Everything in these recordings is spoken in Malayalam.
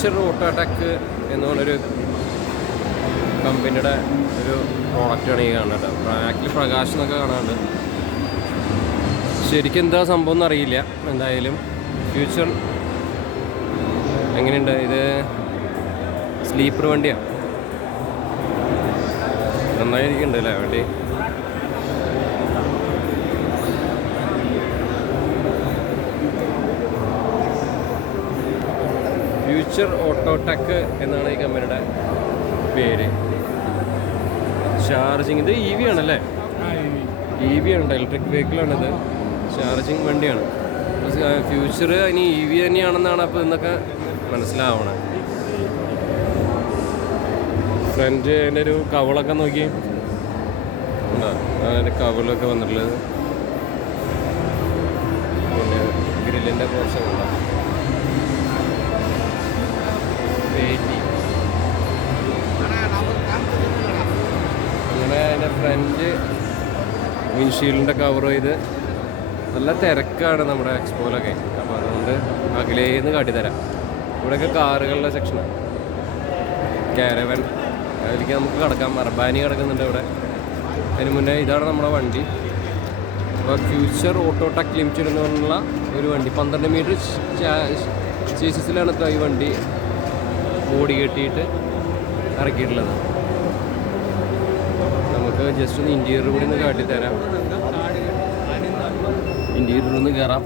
ഫ്യൂച്ചർ അറ്റാക്ക് എന്ന് പറഞ്ഞൊരു കമ്പനിയുടെ ഒരു പ്രോഡക്റ്റാണ് ഈ കാണുന്നത്. ബാക്കിൽ പ്രകാശ് എന്നൊക്കെ കാണാനുണ്ട് ശരിക്കും എന്താ സംഭവം എന്ന് അറിയില്ല. എന്തായാലും ഫ്യൂച്ചർ എങ്ങനെയുണ്ട്? ഇത് സ്ലീപ്പർ വണ്ടിയാണ് നന്നായിരിക്കുന്നുണ്ട് അല്ലേ വണ്ടി? ഫ്യൂച്ചർ ഓട്ടോടെക് എന്നാണ് ഈ കമ്പനിയുടെ പേര്. ചാർജിങ് ഇത് ഇ വി ആണല്ലേ? ഇ വി ആണ്? ഇലക്ട്രിക് വെഹിക്കിളാണിത് ചാർജിങ് വണ്ടിയാണ്. ഫ്യൂച്ചർ ഇനി ഇ വി തന്നെയാണെന്നാണ് അപ്പോൾ ഇന്നൊക്കെ മനസ്സിലാവണം. ഫ്രണ്ട് അതിന്റെ ഒരു കവളൊക്കെ നോക്കി. ഉണ്ടോ? അതിന്റെ കവളൊക്കെ വന്നിട്ടുള്ളത്. പിന്നെ ഗ്രില്ലിന്റെ പോർഷൻ ഉണ്ടോ? ഫ്രണ്ട് വിൻഷീൽഡിന്റെ കവർ ചെയ്ത് നല്ല തിരക്കാണ് നമ്മുടെ എക്സ്പോയിലൊക്കെ അപ്പോൾ അതുകൊണ്ട് അകലേന്ന് കാട്ടിത്തരാം ഇവിടെയൊക്കെ കാറുകളുടെ സെക്ഷനാണ് കാരവൻ അതിലേക്ക് നമുക്ക് കിടക്കാം. അർബാനി കിടക്കുന്നുണ്ട് ഇവിടെ അതിന് മുന്നേ ഇതാണ് നമ്മുടെ വണ്ടി. അപ്പോൾ ഫ്യൂച്ചർ ഓട്ടോടെക് ലിമിറ്റഡ് എന്ന് പറഞ്ഞുള്ള ഒരു വണ്ടി. പന്ത്രണ്ട് മീറ്റർ ചേസിസിലാണ് ഈ വണ്ടി ബോഡി കെട്ടിയിട്ട് ഇറക്കിയിട്ടുള്ളത്. നമുക്ക് ജസ്റ്റ് ഒന്ന് ഇന്റീരിയർ കൂടി ഒന്ന് കാട്ടിത്തരാം. ഒന്ന് കയറാം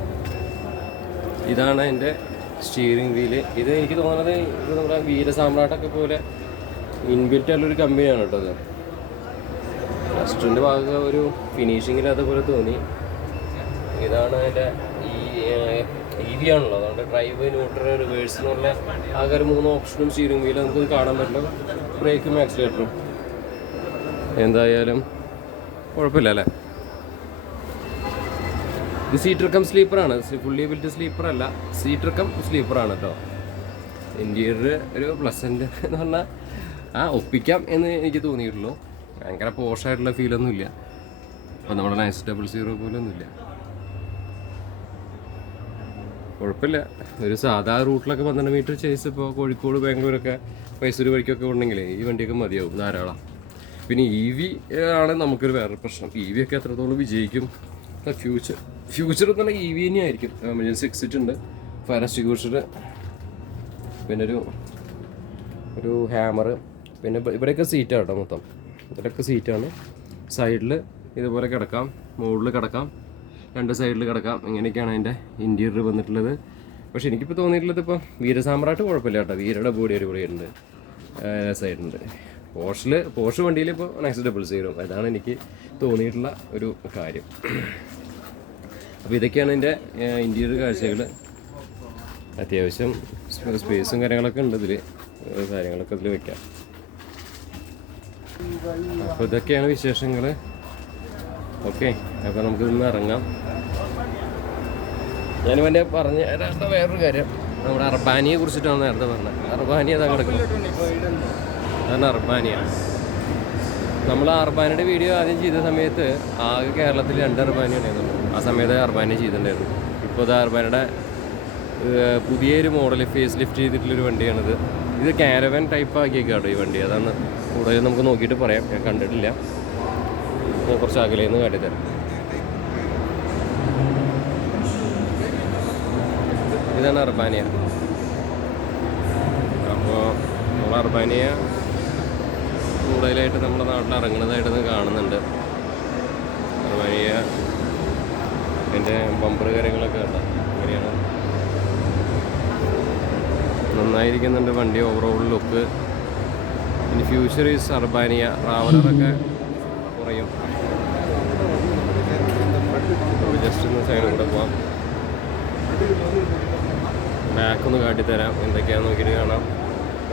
ഇതാണ് എന്റെ സ്റ്റിയറിംഗ് വീൽ ഇത് എനിക്ക് തോന്നുന്നത് ഇത് നമ്മുടെ വീര സാമ്രാട്ടൊക്കെ പോലെ ഇൻബിൽറ്റ് ഉള്ളൊരു കമ്പനിയാണ് കേട്ടോ ഇത് ഫസ്റ്റിന്റെ ഭാഗം ഒരു ഫിനിഷിംഗ് ഇല്ലാത്ത പോലെ തോന്നി. ഇതാണ് എന്റെ ഈ ഇ വി ആണല്ലോ. അതുകൊണ്ട് ഡ്രൈവ് ന്യൂട്രൽ റിവേഴ്സ് എന്നുള്ള ആകെ ഒരു മൂന്ന് ഓപ്ഷനും സ്റ്റിയറിംഗ് വീലും നമുക്ക് കാണാൻ പറ്റും. ബ്രേക്കും ആക്സിലേറ്ററും എന്തായാലും കുഴപ്പമില്ല അല്ലേ ഇത് സീറ്റർ കം സ്ലീപ്പറാണ്. ഫുള്ളി ബിൽറ്റ് സ്ലീപ്പർ അല്ല സീറ്റർ കം സ്ലീപ്പറാണ് കേട്ടോ ഇന്റീരിയർ ഒരു പ്ലസന്റ് എന്ന് പറഞ്ഞാൽ ആ ഒപ്പിക്കാം എന്ന് എനിക്ക് തോന്നിയിട്ടുള്ളൂ. ഭയങ്കര പോഷായിട്ടുള്ള ഫീലൊന്നും ഇല്ല അപ്പോൾ നമ്മുടെ നയൻസ് ഡബിൾ സീറോ പോലൊന്നുമില്ല. കുഴപ്പമില്ല. ഒരു സാധാ റൂട്ടിലൊക്കെ പന്ത്രണ്ട് മീറ്റർ ചേസ് ഇപ്പോൾ കോഴിക്കോട് ബാംഗ്ലൂരൊക്കെ മൈസൂർ വഴിക്കൊക്കെ ഉണ്ടെങ്കിൽ ഈ വണ്ടിയൊക്കെ മതിയാവും ധാരാളം. പിന്നെ ഇ വി ആണ് നമുക്കൊരു വേറെ പ്രശ്നം. ഇ വി ഒക്കെ എത്രത്തോളം വിജയിക്കും? ഫ്യൂച്ചർ ഫ്യൂച്ചർ പറഞ്ഞാൽ ഇ വി തന്നെ ആയിരിക്കും. എമർജൻസി എക്സിറ്റ് ഉണ്ട്. ഫയർ എക്സ്റ്റിങ്യൂഷർ പിന്നെ ഒരു ഒരു ഹാമർ പിന്നെ ഇവിടെയൊക്കെ സീറ്റാണ് കേട്ടോ മൊത്തം. ഇവിടെയൊക്കെ സീറ്റാണ് സൈഡിൽ ഇതുപോലെ കിടക്കാം. മുകളിൽ കിടക്കാം. രണ്ട് സൈഡിൽ കിടക്കാം. ഇങ്ങനെയൊക്കെയാണ് അതിന്റെ ഇന്റീരിയർ വന്നിട്ടുള്ളത്. പക്ഷേ എനിക്കിപ്പോൾ തോന്നിയിട്ടുള്ളത് ഇപ്പോൾ വീരസാമ്രാട്ട് കുഴപ്പമില്ല കേട്ടോ. വീരയുടെ ബോഡി അടിപൊളിയുണ്ട് സൈഡുണ്ട് പോർഷിൽ പോർഷ് വണ്ടിയിൽ ഇപ്പോൾ നെക്സ്റ്റ് ഡബിൾ സീറോ അതാണ് എനിക്ക് തോന്നിയിട്ടുള്ള ഒരു കാര്യം. അപ്പോൾ ഇതൊക്കെയാണ് എന്റെ ഇന്റീരിയർ കാഴ്ചകൾ. അത്യാവശ്യം സ്പേസും കാര്യങ്ങളൊക്കെ ഉണ്ട് ഇതിൽ കാര്യങ്ങളൊക്കെ ഇതിൽ വെക്കാം. അപ്പോൾ ഇതൊക്കെയാണ് വിശേഷങ്ങൾ ഓക്കെ അപ്പോൾ നമുക്ക് ഇന്ന് ഇറങ്ങാം. ഞാൻ എന്റെ പറഞ്ഞ വേറൊരു കാര്യം. നമ്മുടെ അർബാനിയെ കുറിച്ചിട്ടാണ് നേരത്തെ പറഞ്ഞത്. അർബാനി അതാ കിടക്കുന്നത്? അതാണ് അർബാനിയ. നമ്മൾ അർബാനയുടെ വീഡിയോ ആദ്യം ചെയ്ത സമയത്ത് ആകെ കേരളത്തിൽ രണ്ട് അർബാനി ഉണ്ടായിരുന്നു ആ സമയത്ത് അർബാനി ചെയ്തിട്ടുണ്ടായിരുന്നു. ഇപ്പോൾ ഇത് അർബാനയുടെ പുതിയൊരു മോഡൽ ഫേസ് ലിഫ്റ്റ് ചെയ്തിട്ടുള്ളൊരു വണ്ടിയാണിത്. ഇത് കാരവൻ ടൈപ്പ് ആക്കിയേക്കാട്ടോ ഈ വണ്ടി. അതാണ് കൂടുതൽ നമുക്ക് നോക്കിയിട്ട് പറയാം. ഞാൻ കണ്ടിട്ടില്ല. ഞാൻ കുറച്ച് അകലേന്ന് കാട്ടിത്തരാം ഇതാണ് അർബാനിയ. അപ്പോൾ നമ്മൾ അർബാനിയ കൂടുതലായിട്ട് നമ്മുടെ നാട്ടിൽ ഇറങ്ങുന്നതായിട്ട് കാണുന്നുണ്ട്. വലിയ എന്റെ ബമ്പർ കാര്യങ്ങളൊക്കെ കണ്ട? ഇങ്ങനെയാണ്. നന്നായിരിക്കുന്നുണ്ട് വണ്ടി ഓവറോൾ ലുക്ക് ഇനി ഫ്യൂച്ചർ ഈസ് അർബാനിയ ട്രാവലറൊക്കെ കുറയും. ജസ്റ്റ് ഒന്ന് സൈഡിൽ കൂടെ പോവാം. ബാക്ക് ഒന്ന് കാട്ടിത്തരാം. എന്തൊക്കെയാണെന്ന് നോക്കിയിട്ട് കാണാം.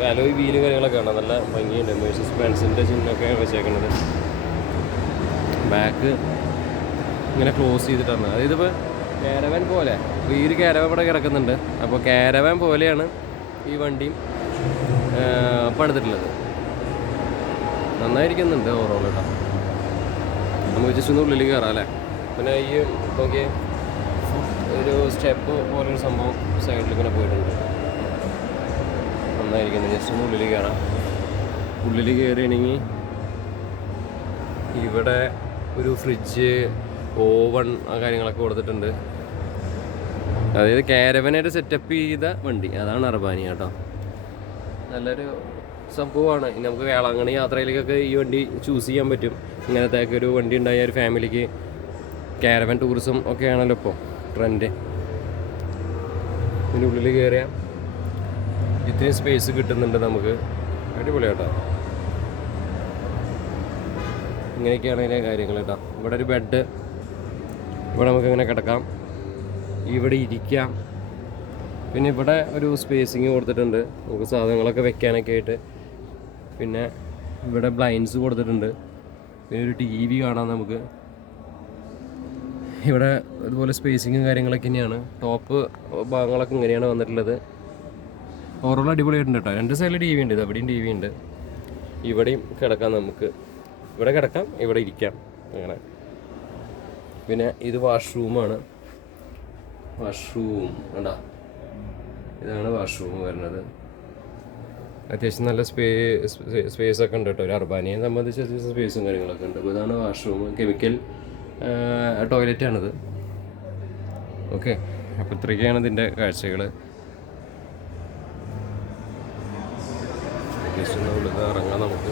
അലോയ് വീൽ കാര്യങ്ങളൊക്കെ ആണ് നല്ല ഭംഗിയുണ്ട്. മേഴ്സസ് ബെൻസിന്റെ ചിഹ്നമൊക്കെ വെച്ചേക്കുന്നത്. ബാക്ക് ഇങ്ങനെ ക്ലോസ് ചെയ്തിട്ടാണ്. അതായത് ഇപ്പോൾ കാരവൻ പോലെ വീര് ഈ കാരവൻ ഇവിടെ കിടക്കുന്നുണ്ട്. അപ്പോൾ കാരവൻ പോലെയാണ് ഈ വണ്ടിയും പണിതിട്ടുള്ളത് നന്നായിരിക്കുന്നുണ്ട് ഓവറോൾ കേട്ടോ. നമുക്ക് ജസ്റ്റ് ഒന്ന് ഉള്ളിൽ കയറാം അല്ലേ? പിന്നെ ഈ നോക്കിയ ഒരു സ്റ്റെപ്പ് പോലൊരു സംഭവം സൈഡിൽ ഇങ്ങനെ പോയിട്ടുണ്ട്. നന്നായിരിക്കുന്നത് ജസ്റ്റ് ഒന്ന് ഉള്ളിൽ കയറാം ഉള്ളിൽ കയറിയാണെങ്കിൽ ഇവിടെ ഒരു ഫ്രിഡ്ജ് ഓവൺ ആ കാര്യങ്ങളൊക്കെ കൊടുത്തിട്ടുണ്ട്. അതായത് കാരവനായിട്ട് സെറ്റപ്പ് ചെയ്ത വണ്ടി. അതാണ് അർബാനി കേട്ടോ. നല്ലൊരു സംഭവമാണ്. നമുക്ക് വേളാങ്കണി യാത്രയിലേക്കൊക്കെ ഈ വണ്ടി ചൂസ് ചെയ്യാൻ പറ്റും. ഇങ്ങനത്തെ ഒക്കെ ഒരു വണ്ടി ഉണ്ടായ ഒരു ഫാമിലിക്ക് കാരവൻ ടൂറിസം ഒക്കെ ആണല്ലോ ഇപ്പോൾ ട്രെൻഡ് ഇതിന്റെ ഉള്ളിൽ കയറിയാൽ ഇത്രയും സ്പേസ് കിട്ടുന്നുണ്ട് നമുക്ക്. അടിപൊളി കേട്ടോ. ഇങ്ങനെയൊക്കെയാണ് അതിന്റെ കാര്യങ്ങൾ കേട്ടോ. ഇവിടെ ഒരു ബെഡ് ഇവിടെ നമുക്ക് ഇങ്ങനെ കിടക്കാം. ഇവിടെ ഇരിക്കാം. പിന്നെ ഇവിടെ ഒരു സ്പേസിങ് കൊടുത്തിട്ടുണ്ട്. നമുക്ക് സാധനങ്ങളൊക്കെ വെക്കാനൊക്കെ ആയിട്ട്. പിന്നെ ഇവിടെ ബ്ലൈൻഡ്സ് കൊടുത്തിട്ടുണ്ട്. പിന്നെ ഒരു ടി വി കാണാം നമുക്ക്. ഇവിടെ ഇതുപോലെ സ്പേസിങ്ങും കാര്യങ്ങളൊക്കെ തന്നെയാണ്. ടോപ്പ് ഭാഗങ്ങളൊക്കെ ഇങ്ങനെയാണ് വന്നിട്ടുള്ളത്. ഓവറോൾ അടിപൊളിയായിട്ടുണ്ട് കേട്ടോ രണ്ട് സൈഡിൽ ടി വി ഉണ്ട്. അവിടെയും ടി വി ഉണ്ട്. ഇവിടെയും കിടക്കാം നമുക്ക്. ഇവിടെ കിടക്കാം ഇവിടെ ഇരിക്കാം. അങ്ങനെ. പിന്നെ ഇത് വാഷ്റൂമാണ് വാഷ്റൂം വേണ്ട ഇതാണ് വാഷ്റൂം വരുന്നത്. അത്യാവശ്യം നല്ല സ്പേ സ്പേസ് ഒക്കെ ഉണ്ട് കേട്ടോ ഒരു അർബാനിയെ സംബന്ധിച്ച് അത്യാവശ്യം സ്പേസും കാര്യങ്ങളൊക്കെ ഉണ്ട്. അപ്പോൾ ഇതാണ് വാഷ്റൂം കെമിക്കൽ ടോയ്ലറ്റ് ആണിത്. ഓക്കെ അപ്പോൾ ഇത്രയൊക്കെയാണ് ഇതിന്റെ കാഴ്ചകൾ ഒന്ന് ഉള്ളിൽ ഇറങ്ങാം നമുക്ക്